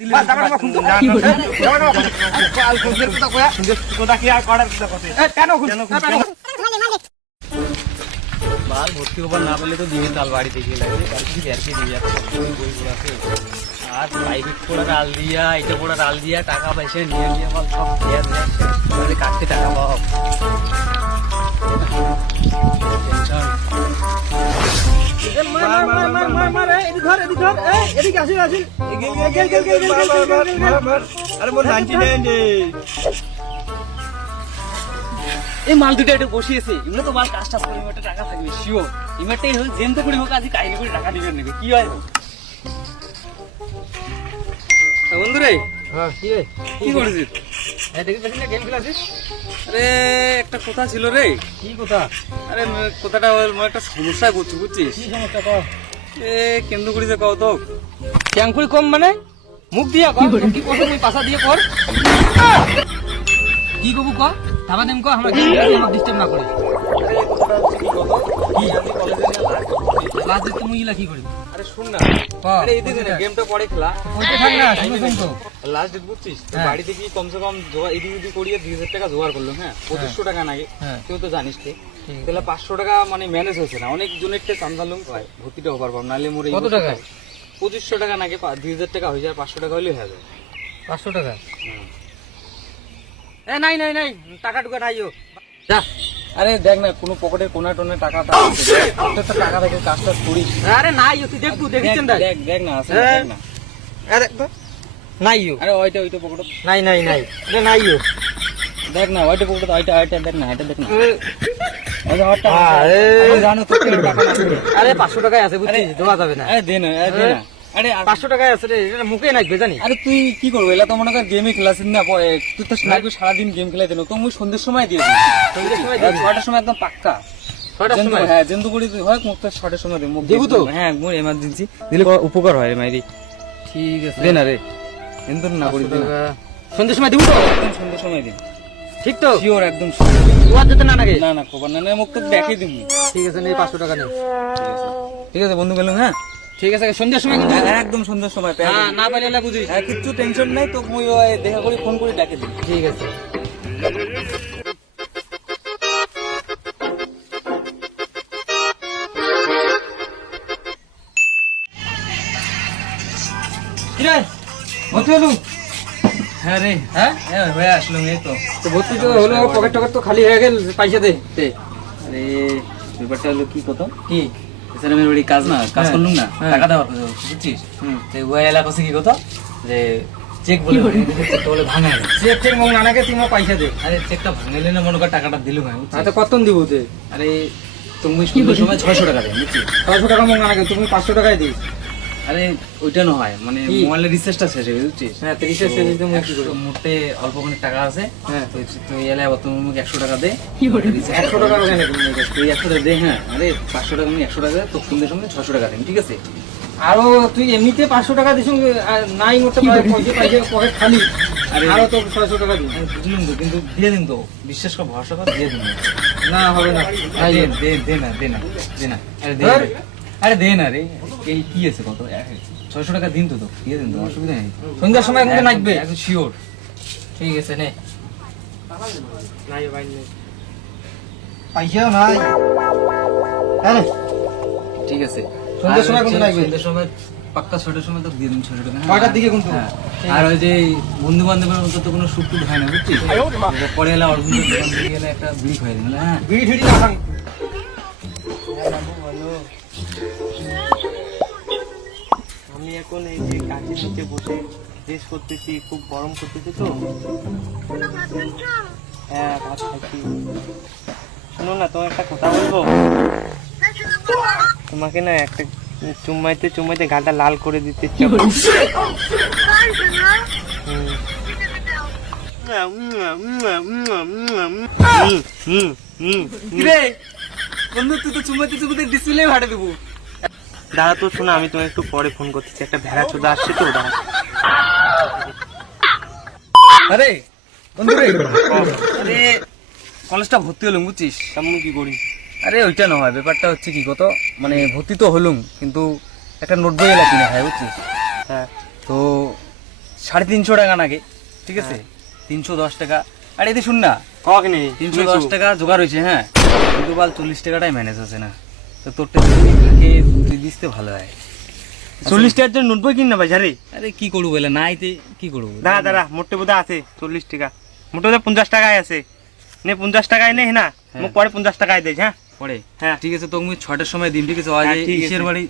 মাল ভর্তি হবার না পেলে তো দিয়ে তাল বাড়ি থেকে লাগবে আর প্রাইভেট পড়া ডাল দিয়া এটা পড়া ডাল দিয়া টাকা পয়সা নিয়ে নিয়ে সব খেয়ে দিয়ে কাটতে টাকা পাওয়া এই মাল দুটো একটু বসিয়েছে এগুলো তো মাল কাজটা করে একটা টাকা থাকবে শিওর ইমারটাই হোক জেন তো করে হোক আজ কাহিনী করে টাকা দিবেন নাকি কি হয় বন্ধু রে কি করেছিস গেম খেলাছিস? আরে একটা কথা ছিল রে। কি কথা? আরে কথাটা একটা সমস্যায় করছি বুঝছিস? কি সমস্যা কর? এ কেন্দ্র করিছে কও তো ক্যাঙ্কুরি কম মানে মুখ দিয়া কর কি কথা তুই পাশা দিয়ে কর কি কবু ক থাবা দেম ক আমরা গেম খেলি আমাকে ডিস্টার্ব না করে। আরে কথাটা হচ্ছে কি কত কি আমি কলেজে লাস্ট দিন তুমি ইলা কি করি? আরে শুন না আরে এই দিনে গেমটা পরে খেলা ওইটা থাক না শুন তো লাস্ট ডেট বুঝছিস বাড়িতে কি কমসে কম এদিক করিয়ে 2000 টাকা জোগাড় করলো। হ্যাঁ 2500 টাকা নাকি তুই তো জানিস কে তাহলে 500 টাকা মানে ম্যানেজ হচ্ছে না অনেক জনের কে চান্দালুম পায় ভর্তিটা হবার পাব নালে মোরে কত টাকা 2500 টাকা নাকি 2000 টাকা হয়ে যায় 500 টাকা হইলে হয়ে যায় 500 টাকা। এ নাই নাই নাই টাকা টুকা নাইও যা। আরে দেখ না কোনো পকেটের কোনা টোনা টাকা টাকা থেকে কাজটা করিস। আরে নাই তুই দেখ তুই দেখিছেন দেখ দেখ না আছে দেখ না আরে নাইও আরে ওইটা পকেট নাই নাই নাই আরে নাইও দেখ না ওইটা পকেট ওইটা দেখ না এটা দেখ না আরে ওটা আরে জানো তো টাকা না আরে 500 টাকায় আছে বুঝছিস দেওয়া যাবে না। আরে দে না আরে 500 টাকায় আছে রে এটা মুখে নাকবে জানি। আরে তুই কি করবে এলা তো মনে কর গেমে খেলাছিস না তুই তো সারা দিন গেম খেলাই দেন তো মুই সন্ধ্যের সময় দিয়ে দিই সন্ধ্যের সময় 6টার সময় একদম পাক্কা 6টার সময়। হ্যাঁ জেন্তু করি হয় মুখ তো 6টার সময় দেব মুখ দেব তো। হ্যাঁ মোর এমার্জেন্সি দিলে উপকার হয় মাইরি। ঠিক আছে দে না রে কিন্তু না করি দে সন্ধ্যের সময় দেব তো সন্ধ্যের সময় দিন ঠিক তো শিওর একদম ওয়ার দিতে না নাকি না না খবর না মুখ তো দেখাই দিম। ঠিক আছে নে 500 টাকা নে ঠিক আছে বন্ধু গেলাম। হ্যাঁ ঠিক আছে সন্ধ্যার সময় কিন্তু একদম সন্ধ্যার সময় হ্যাঁ না পাইলে না বুঝিস হ্যাঁ কিচ্ছু টেনশন নাই তো মুই দেখা করি ফোন করে ডাকে দিই। ঠিক আছে কিরে ভর্তি হলু? হ্যাঁ রে হ্যাঁ হয়ে আসলাম এই তো ভর্তি তো হলো পকেট টকেট তো খালি হয়ে গেল পয়সা দে। আরে ব্যাপারটা হলো কি কত কি স্যার আমি ওই কাজ করলুম না টাকা দেওয়ার বুঝছিস ওই এলাকা কি কথা যে চেক বলে ভাঙায় চেক মন নানাকে তুমি পয়সা দে। আরে চেকটা ভাঙাইলে না মনে কর টাকাটা দিলুম আমি আচ্ছা কত দিব দে? আরে তুমি সুন্দর সময় 600 টাকা দেয় বুঝছিস 600 টাকা মন নানাকে তুমি 500 টাকায় দিস। আরে ওইটা না হয় মানে মোবাইলের রিচার্জটা শেষ হয়ে বুঝছিস। হ্যাঁ তো রিচার্জ শেষ হইতে মুই কি করব মোটে অল্প খানি টাকা আছে। হ্যাঁ তুই এলে তুমি মুকে 100 টাকা দে 100 টাকা কেন তুই 100 টাকা দে। হ্যাঁ আরে 500 টাকা আমি 100 টাকা তো সুন্দর সময় 600 টাকা দেন ঠিক আছে। আরো তুই এমনিতে 500 টাকা দিস নাই মোটে পয়সা পকেট খালি আরো তো 600 টাকা দিন বুঝলুম তো কিন্তু দিয়ে দিন তো বিশ্বাস কর ভরসা কর দিয়ে দিন না হবে না দে না আরে দে না রে এই কি আছে কত 600 টাকা দিন তো দিয়ে দিন তো অসুবিধা নেই সন্ধ্যার সময় কিন্তু নাচবে একদম শিওর। ঠিক আছে নে নাই ভাই নেই পয়সাও নাই আরে ঠিক আছে সন্ধ্যার সময় কিন্তু নাচবে সন্ধ্যার সময় পাক্কা 6টার সময় তো দিয়ে দিন 600 টাকা। কয়টার দিকে কিন্তু আর ওই যে বন্ধু বান্ধবের মতো তো কোনো সুখ টুক হয় না বুঝছিস পরে এলা অর্জুন দোকান থেকে গেলে একটা বিড়ি খাই দিন। হ্যাঁ বিড়ি ঠিড়ি না খান আমি এখন এই যে কাজের নিচে বসে ড্রেস করতেছি খুব গরম করতেছি তো। হ্যাঁ ভাত খাচ্ছি। শোনো না তোমার একটা কথা বলবো তোমাকে না একটা চুম্মাইতে গালটা লাল করে দিতে ইচ্ছা বন্ধু তুই তো চুম্মাইতে ডিসপ্লে ভাড়া দেবো। দাঁড়া তো শোনা আমি তোমাকে একটু পরে ফোন করতেছি একটা ভেড়া চোদা আসছে তো দাঁড়া। আরে বন্ধু রে আরে কলেজটা ভর্তি হলুম বুঝছিস তেমন কি করি? আরে ওইটা নয় ব্যাপারটা হচ্ছে কি কত মানে ভর্তি তো হলুম কিন্তু একটা নোট বই এলা কিনে হয় বুঝছিস। হ্যাঁ তো 350 টাকা নাগে, ঠিক আছে? 310 টাকা। আর এতে শুন না, কক নেই 310 টাকা জোগাড় হয়েছে, হ্যাঁ, কিন্তু বল 40 টাকাটাই ম্যানেজ হচ্ছে না। তো তোরটা যদি থাকে তুই দিতে ভালো হয়। 40 টাকার জন্য নোটবই কিন না ভাই ঝারে। আরে কি করবো বলে, নাইতে কি করবো? দাঁড়া দাঁড়া, মোটে বোধ আছে 40 টাকা, মোটে বোধ 50 টাকায় আছে। নে 50 টাকায় নে না, মুখ পরে 50 টাকায় দেখ। হ্যাঁ পরে হ্যাঁ ঠিক আছে, তো আমি 6টার সময় দিন, ঠিক আছে? আজ হ্যাঁ, ঠিক আছে। ইসের বাড়ি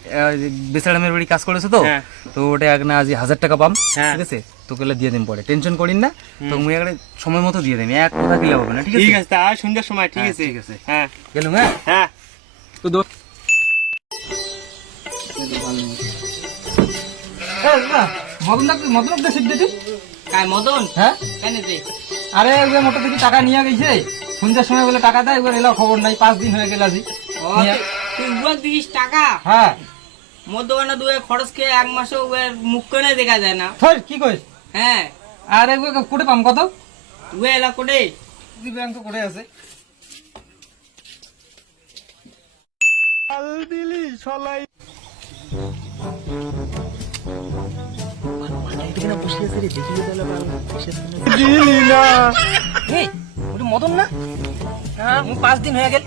বেসারামের বাড়ি কাজ করেছে তো, হ্যাঁ। তো ওটা এক না আজ 1000 টাকা পাম, হ্যাঁ। ঠিক আছে? তোকে দিয়ে দিন পরে, টেনশন করিন না। তো আমি একটা সময় মতো দিয়ে দিন, এক কথা দিলে হবে না, ঠিক আছে? ঠিক আছে, আর সন্ধ্যার সময়, ঠিক হ্যাঁ, আছে ঠিক আছে। হ্যাঁ গেলুম, হ্যাঁ হ্যাঁ। তো দোস্ত মদন সিট দিতি কাই মদন হ্যাঁ। কেন দে আরে ওই মোটর থেকে টাকা নিয়ে গেছে, সন্ধ্যার সময় বলে টাকা দেয়, এবার এলাও খবর নাই, 5 দিন হয়ে গেল আজি। তুই উয়া দিস টাকা হ্যাঁ মদওয়ানা দুয়ে খরচ খেয়ে এক মাসে উয়ের মুখ কেনে দেখা যায় না। ধর কি কইস? হ্যাঁ আরে কোটে পাম কত? উয়ে এলা কোটে ব্যাংক তো কোটে আছে। দিলি সলাই দিলি না। এই ওটা মদন না? হ্যাঁ 5 দিন হয়ে গেল।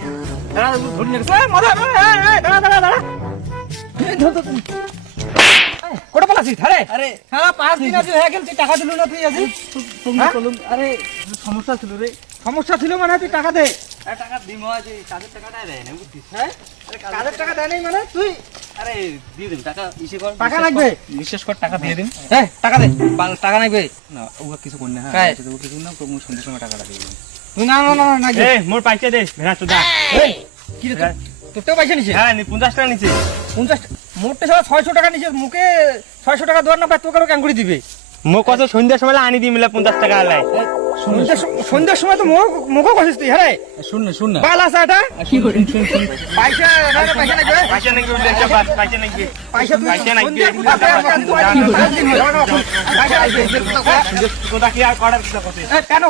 দাঁড়া ধরে নিয়ে গেছে। মদন দাঁড়া দাঁড়া দাঁড়া, কোটে পালাছিস? আরে আরে হ্যাঁ 5 দিন আজ হয়ে গেল, তুই টাকা দিলু না? তুই আজি আরে সমস্যা ছিল রে। সমস্যা ছিল মানে তুই টাকা দে। টাকা দিম আছে কাজের টাকাটাই দেয় না বুঝছিস। হ্যাঁ কাজের টাকা দেয় নাই মানে তুই? আরে দিয়ে দিম টাকা ইসে কর টাকা লাগবে? বিশেষ কর টাকা দিয়ে দিম। হ্যাঁ টাকা দে, টাকা লাগবে না ও কিছু কর না, কাই? হ্যাঁ ও কিছু না, তো সন্ধ্যার সময় টাকাটা দিয়ে দিম। তুই না না না না এ মোর পয়সা দে ভেড়া চোদা। কি রে তোরটাও পয়সা নিছে? হ্যাঁ 50 টাকা নিচে। 50 মোটে সব 600 টাকা নিছে, মুখে 600 টাকা দেওয়ার না পায় তোকে ক্যাঙ্গুড়ি দিবে। মো কত সন্ধ্যার সময় আনি দি মিলা 50 টাকা আলাই। সন্ধ্যার সময় তো মুখও কষিস তুই। হ্যাঁ শুন না শুন না বাল আছে এটা কি করে শুন শুন পয়সা না পয়সা লাগবে। পয়সা নাকি দেখতে পাস, পয়সা নাকি পয়সা তুই পয়সা নাকি পয়সা লাগবে। কোথা কি আর করার কথা? কেন